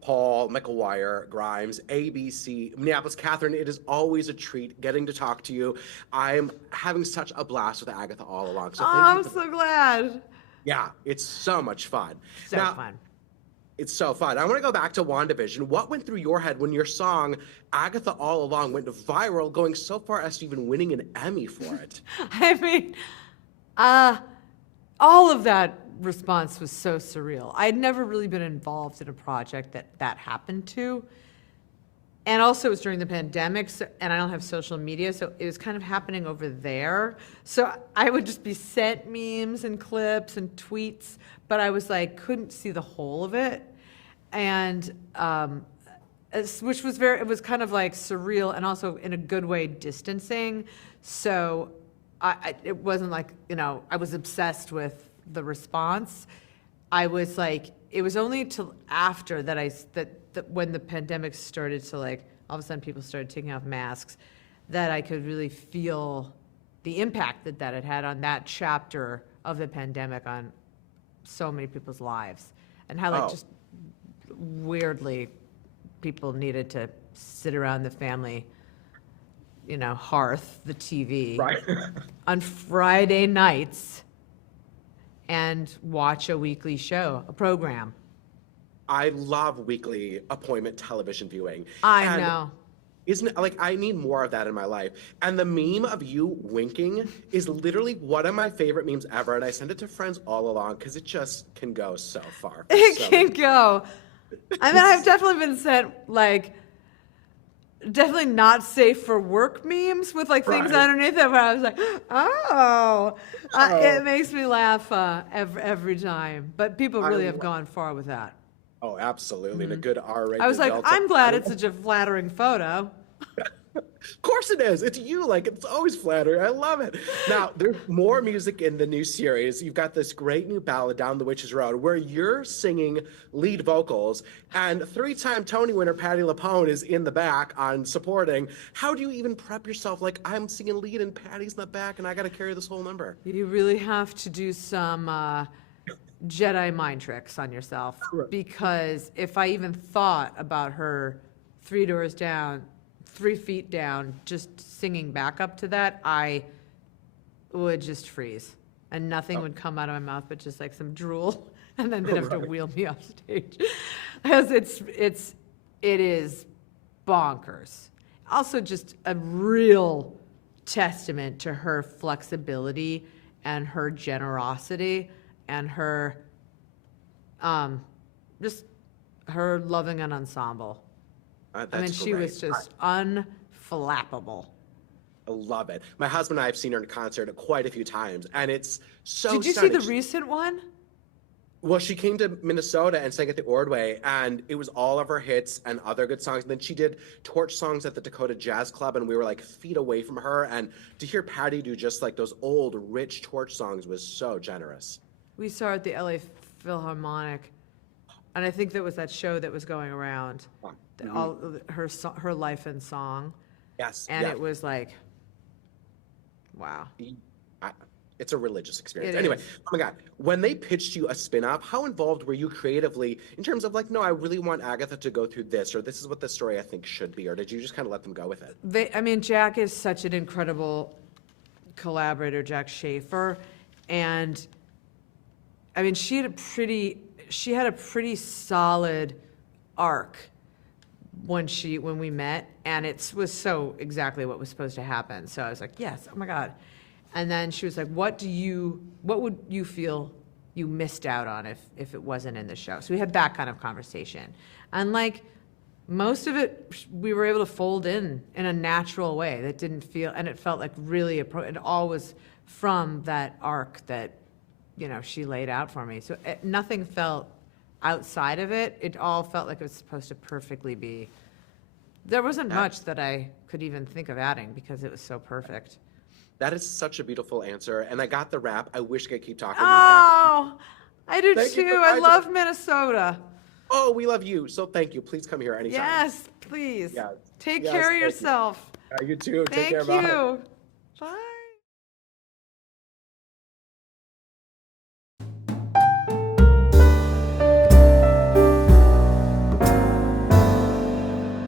Paul, McGuire, Grimes, ABC, Minneapolis. Kathryn, it is always a treat getting to talk to you. I'm having such a blast with Agatha all along. So Oh, thank you I'm for, so glad. yeah, it's so much fun. So Now, fun. it's so fun. I want to go back to WandaVision. What went through your head when your song Agatha All Along went viral, going so far as to even winning an Emmy for it? I mean, uh, all of that response was so surreal. I'd never really been involved in a project that happened to. And also it was during the pandemic, so, and I don't have social media, so it was kind of happening over there. So I would just be sent memes and clips and tweets, but I was like, couldn't see the whole of it. And which was it was kind of like surreal and also in a good way distancing. So it wasn't like, I was obsessed with the response. I was like, it was only till after that when the pandemic started to, like, all of a sudden people started taking off masks, that I could really feel the impact that it had on that chapter of the pandemic on so many people's lives, and how, like, just weirdly people needed to sit around the family, hearth, the TV, Right. on Friday nights and watch a weekly show, a program. I love weekly appointment television viewing. I know. Isn't it like I need more of that in my life? And the meme of you winking is literally one of my favorite memes ever. And I send it to friends all along because it just can go so far. It can go. I mean, I've definitely been sent, like, definitely not safe for work memes with, like, things Right. underneath it, where I was like, oh. It makes me laugh every time. But people really have gone far with that. Oh, absolutely. And a good R-rated I was like, adult. I'm glad it's such a flattering photo. Of course it is. It's you. Like, it's always flattering. I love it. Now, there's more music in the new series. You've got this great new ballad, Down the Witch's Road, where you're singing lead vocals, and three-time Tony winner Patti LuPone is in the back on supporting. How do you even prep yourself? Like, I'm singing lead and Patty's in the back, and I got to carry this whole number. You really have to do some Jedi mind tricks on yourself, because if I even thought about her 3 doors down, 3 feet down, just singing back up to that, I would just freeze, and nothing would come out of my mouth but just like some drool, and then they'd have to wheel me off stage, because it is bonkers. Also, just a real testament to her flexibility and her generosity and her just her loving an ensemble. I mean, she was just unflappable. I love it. My husband and I have seen her in concert quite a few times, and it's so Did you see the recent one? Well, she came to Minnesota and sang at the Ordway, and it was all of her hits and other good songs. And then she did torch songs at the Dakota Jazz Club, and we were like feet away from her. And to hear Patti do just like those old, rich torch songs was so generous. We saw her at the LA Philharmonic, and I think that was that show that was going around, all her life and song. Yes. And it was like, wow. It's a religious experience. It Anyway, is. oh my God, when they pitched you a spin-off, how involved were you creatively in terms of like, no, I really want Agatha to go through this, or this is what the story I think should be, or did you just kind of let them go with it? I mean, Jack is such an incredible collaborator, Jack Schaefer, and I mean, she had a pretty solid arc when we met, and it was so exactly what was supposed to happen. So I was like, yes, oh my God. And then she was like, what would you feel you missed out on if it wasn't in the show? So we had that kind of conversation. And like most of it, we were able to fold in a natural way that didn't feel, and it felt like really, it all was from that arc that, she laid out for me. So nothing felt outside of it. It all felt like it was supposed to perfectly be. There wasn't much that I could even think of adding because it was so perfect. That is such a beautiful answer, and I got the rap. I wish I could keep talking to you. Oh, I do Thank you too. for I my love Minnesota. Oh, we love you. So thank you. Please come here anytime. Yes, please. Yeah. Take Yes, care of thank you. yourself. You too. Take Thank care. Bye. you. Bye.